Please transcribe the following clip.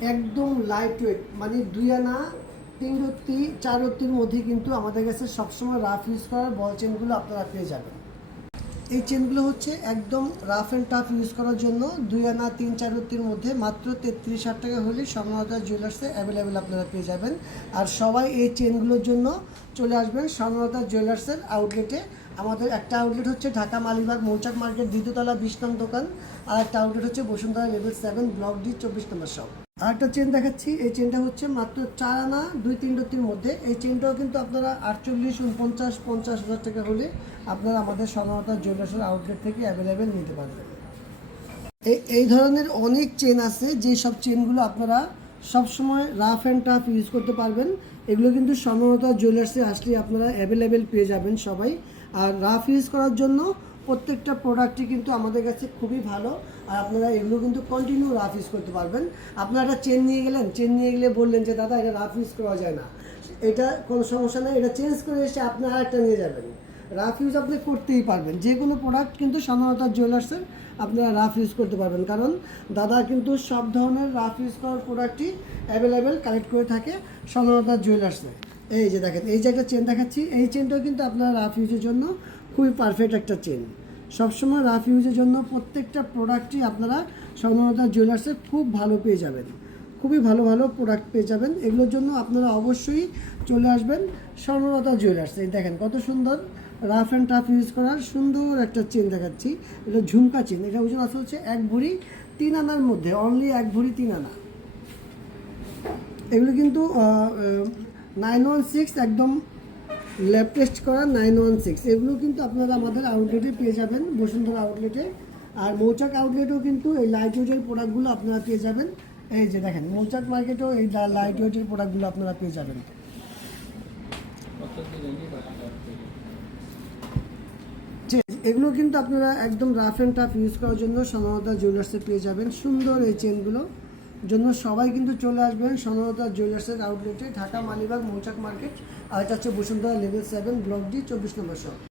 একদম light weight, মানে 2 আনা 3 রত্তি 4 রত্তির মধ্যে কিন্তু আমাদের কাছে সবসময় রাফ ইউজ করার বল চেনগুলো আপনারা পেয়ে যাবেন। এই চেনগুলো হচ্ছে একদম রাফ অ্যান্ড টাফ ইউজ করার জন্য 2 আনা 3-4 রত্তির মধ্যে মাত্র 33,000 টাকা হলে স্বর্ণলতা জুয়েলার্সে অ্যাভেলেবেল আপনারা পেয়ে যাবেন। আর সবাই এই চেনগুলোর জন্য চলে আসবেন স্বর্ণলতা জুয়েলার্সের আউটলেটে। আমাদের একটা আউটলেট হচ্ছে ঢাকা মালিবাগ মৌচাক মার্কেট 2য় তলা 20 নং দোকান, আর একটা আউটলেট হচ্ছে বসুন্ধরা লেভেল 7 ব্লক ডি 24 নম্বর শপ। আর একটা চেন দেখাচ্ছি, এই চেনটা হচ্ছে মাত্র 4 আনা 2-3 রত্তির মধ্যে। এই চেনটাও কিন্তু আপনারা 48, 49, 50,000 টাকা হলে আপনারা আমাদের স্বর্ণলতা জুয়েলার্সের আউটলেট থেকে অ্যাভেলেবেল নিতে পারবেন। এই ধরনের অনেক চেন আছে, যে সব চেনগুলো আপনারা সবসময় রাফ অ্যান্ড টাফ ইউজ করতে পারবেন। এগুলো কিন্তু স্বর্ণলতা জুয়েলার্সে আসলে আপনারা অ্যাভেলেবেল পেয়ে যাবেন সবাই। আর রাফ ইউজ করার জন্য প্রত্যেকটা প্রোডাক্টই কিন্তু আমাদের কাছে খুবই ভালো। আর আপনারা এগুলো কিন্তু কন্টিনিউ রাফ ইউজ করতে পারবেন। আপনারা একটা চেন নিয়ে গেলেন, চেন নিয়ে গেলে বললেন যে দাদা এটা রাফ ইউজ করা যায় না, এটা কোনো সমস্যা নেই, এটা চেঞ্জ করে এসে আপনি আরেকটা নিয়ে যাবেন। রাফ ইউজ আপনি করতেই পারবেন, যে কোনো প্রোডাক্ট কিন্তু স্বর্ণলতা জুয়েলার্সের আপনারা রাফ ইউজ করতে পারবেন, কারণ দাদা কিন্তু সব ধরনের রাফ ইউজ করার প্রোডাক্টই অ্যাভেলেবেল কালেক্ট করে থাকে স্বর্ণলতা জুয়েলার্সে। এই যে দেখেন, এই যে একটা চেন দেখাচ্ছি, এই চেনটাও কিন্তু আপনারা রাফ ইউজের জন্য খুবই পারফেক্ট একটা চেন। সবসময় রাফ ইউজের জন্য প্রত্যেকটা প্রোডাক্টই আপনারা স্বর্ণলতা জুয়েলার্সে খুব ভালো পেয়ে যাবেন, খুবই ভালো ভালো প্রোডাক্ট পেয়ে যাবেন। এগুলোর জন্য আপনারা অবশ্যই চলে আসবেন স্বর্ণলতা জুয়েলার্স। এই দেখেন কত সুন্দর রাফ অ্যান্ড টাফ ইউজ করার সুন্দর একটা চেন দেখাচ্ছি। এটা ঝুমকা চেন, এটা ওজন আসলে হচ্ছে 1 ভরি 3 আনার মধ্যে, অনলি 1 ভরি 3 আনা। এগুলো কিন্তু 916 একদম ল্যাব টেস্ট করা 916। এগুলো কিন্তু আপনারা আমাদের আউটলেটে পেয়ে যাবেন, বসুন্ধরা আউটলেটে। আর মৌচাক আউটলেটেও কিন্তু এই লাইট ওয়েটের প্রোডাক্টগুলো আপনারা পেয়ে যাবেন। এই যে দেখেন, মৌচাক মার্কেটেও এই লাইট ওয়েটের প্রোডাক্টগুলো আপনারা পেয়ে যাবেন। এগুলো কিন্তু আপনারা একদম রাফ অ্যান্ড টাফ ইউজ করার জন্য স্বর্ণলতা জুয়েলার্সে পেয়ে যাবেন সুন্দর এই চেনগুলো। জন্য সবাই কিন্তু চলে আসবেন স্বর্ণলতা জুয়েলার্সের আউটলেটে, ঢাকা মালিবাগ মৌচাক মার্কেট। আর এটা হচ্ছে বসুন্ধরা লেভেল 7 ব্লক ডি 24 নম্বর শপ।